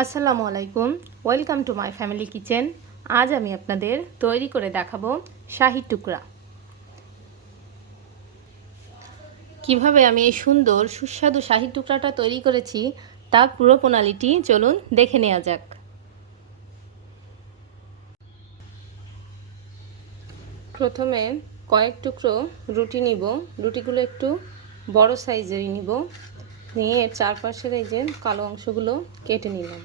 আসসালামু আলাইকুম, welcome to my family kitchen. আজ আমি আপনাদের তৈরি করে দেখাবো শাহি টুকরা। কিভাবে আমি এই সুন্দর সুস্বাদু শাহি টুকরাটা তৈরি করেছি তার পুরো প্রণালীটি চলুন দেখে নেওয়া যাক। প্রথমে কয়েক টুকরো রুটি নিব। রুটিগুলো একটু বড় সাইজেরই নিব। নিয়ে এর চারপাশের এই যে কালো অংশগুলো কেটে নিলাম।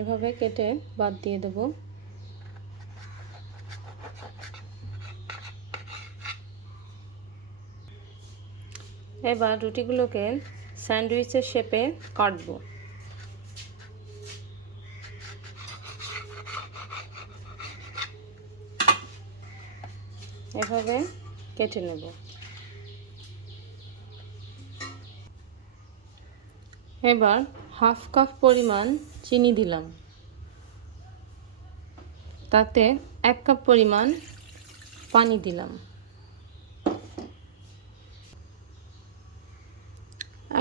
এভাবে কেটে বাদ দিয়ে দেব। এবার রুটিগুলোকে স্যান্ডউইচের শেপে কাটবো। এভাবে কেটে নেব। এবার হাফ কাপ পরিমাণ চিনি দিলাম। তাতে 1 কাপ পরিমাণ পানি দিলাম।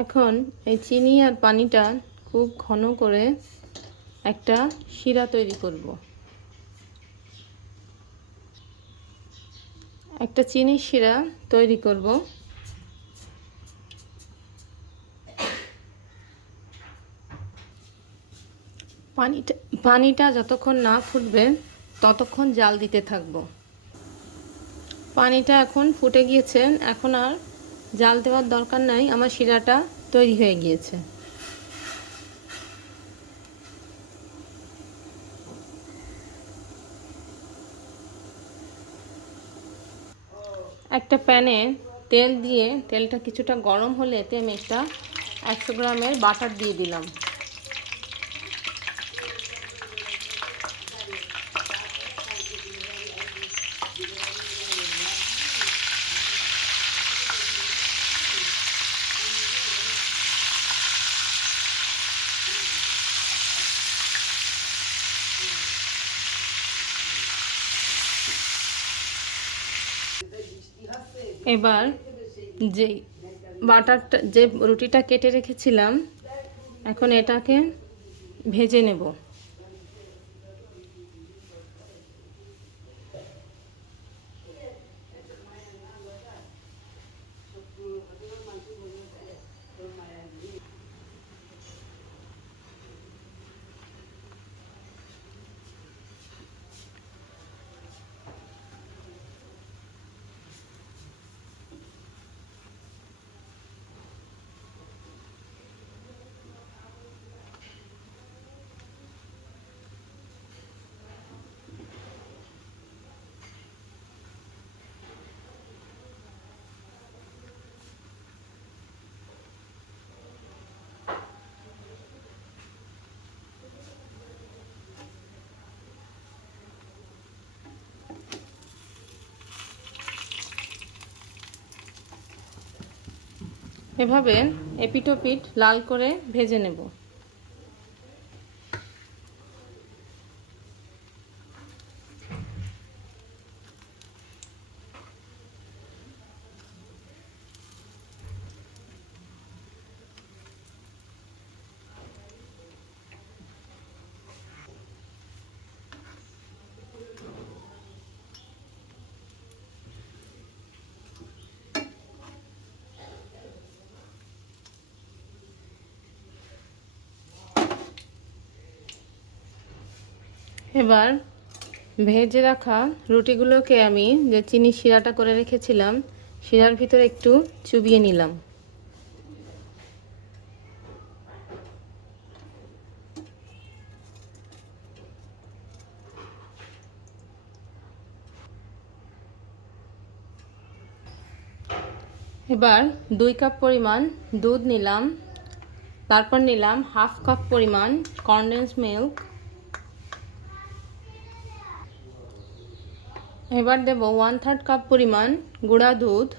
এখন এই চিনি আর পানিটা খুব ঘন করে একটা শিরা তৈরি করব। একটা চিনির শিরা তৈরি করব। পানিটা যতক্ষণ না ফুটবে ততক্ষণ জাল দিতে থাকব। পানিটা এখন ফুটে গিয়েছে, এখন আর জাল দেওয়ার দরকার নাই, আমার শিরাটা তৈরি হয়ে গিয়েছে। একটা প্যানে তেল দিয়ে তেলটা কিছুটা গরম হলে এতে আমি একটা 100 গ্রামের বাটার দিয়ে দিলাম। এবার যে রুটিটা কেটে রেখেছিলাম, এখন এটাকে ভেজে নেব। এভাবে এপিটোপিট লাল করে ভেজে নেব। এবার ভেজে রাখা রুটিগুলোকে আমি যে চিনি শিরাটা করে রেখেছিলাম শিরার ভিতরে একটু চুবিয়ে নিলাম। এবার 2 কাপ পরিমাণ দুধ নিলাম। তারপর নিলাম হাফ কাপ পরিমাণ কনডেন্স মিল্ক। এবার দেব 1/3 কাপ পরিমাণ গুঁড়া দুধ।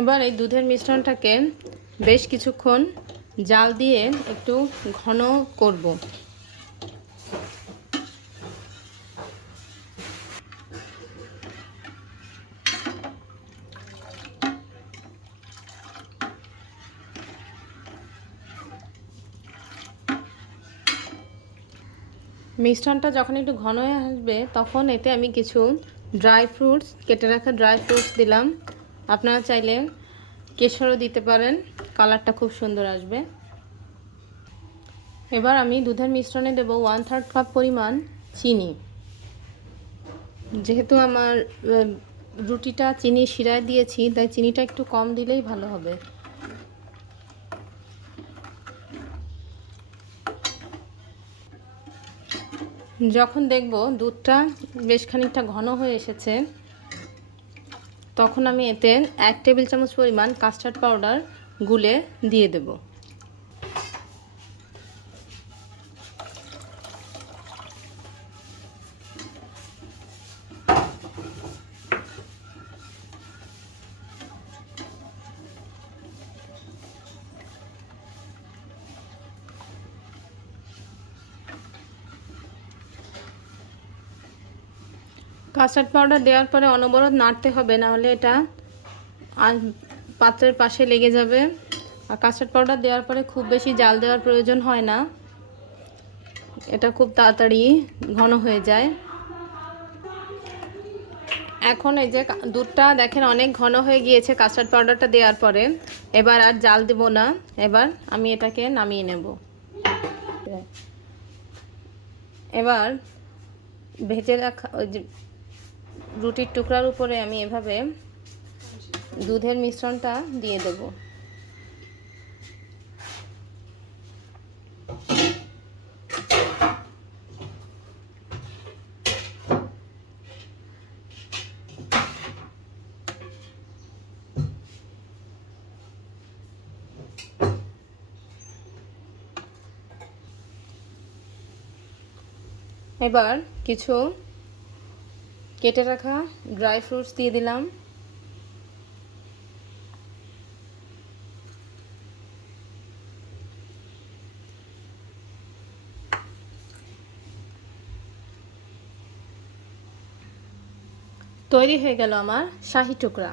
এবার এই দুধের মিশ্রণটাকে বেশ কিছুক্ষণ জাল দিয়ে একটু ঘন করব। মিশ্রণটা যখন একটু ঘন হয়ে আসবে তখন এতে আমি কিছু ড্রাই ফ্রুটস, কেটে রাখা ড্রাই ফ্রুটস দিলাম। আপনারা চাইলে কেশরও দিতে পারেন, কালারটা খুব সুন্দর আসবে। এবার আমি দুধের মিশ্রণে দেব 1/3 কাপ পরিমাণ চিনি। যেহেতু আমার রুটিটা চিনি শিরায় দিয়েছি, তাই চিনিটা একটু কম দিলেই ভালো হবে। যখন দেখব দুধটা বেশ খানিকটা ঘন হয়ে এসেছে, তখন আমি এতে 1 টেবিল চামচ পরিমাণ কাস্টার্ড পাউডার গুলে দিয়ে দেব। কাস্টার্ড পাউডার দেওয়ার পরে অনবরত নাড়তে হবে, না হলে এটা পাত্রের পাশে লেগে যাবে। আর কাস্টার্ড পাউডার দেওয়ার পরে খুব বেশি জাল দেওয়ার প্রয়োজন হয় না, এটা খুব তাড়াতাড়ি ঘন হয়ে যায়। এখন এই যে দুধটা দেখেন অনেক ঘন হয়ে গিয়েছে কাস্টার্ড পাউডারটা দেওয়ার পরে। এবার আর জাল দেব না, এবার আমি এটাকে নামিয়ে নেব। এবার ভেজে রাখা ওই যে রুটির টুকরার উপরে আমি এভাবে দুধের মিশ্রণটা দিয়ে দেব। এবার কিছু কেটে রাখা ড্রাই ফ্রুটস দিয়ে দিলাম। তৈরি হয়ে গেল আমার শাহী টুকরা।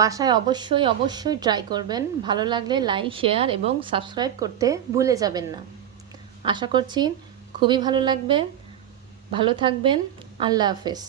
বাসায় অবশ্যই ট্রাই করবেন। ভালো লাগলে লাইক, শেয়ার এবং সাবস্ক্রাইব করতে ভুলে যাবেন না। আশা করছি খুবই ভালো লাগবে। ভালো থাকবেন। আল্লাহ হাফেজ।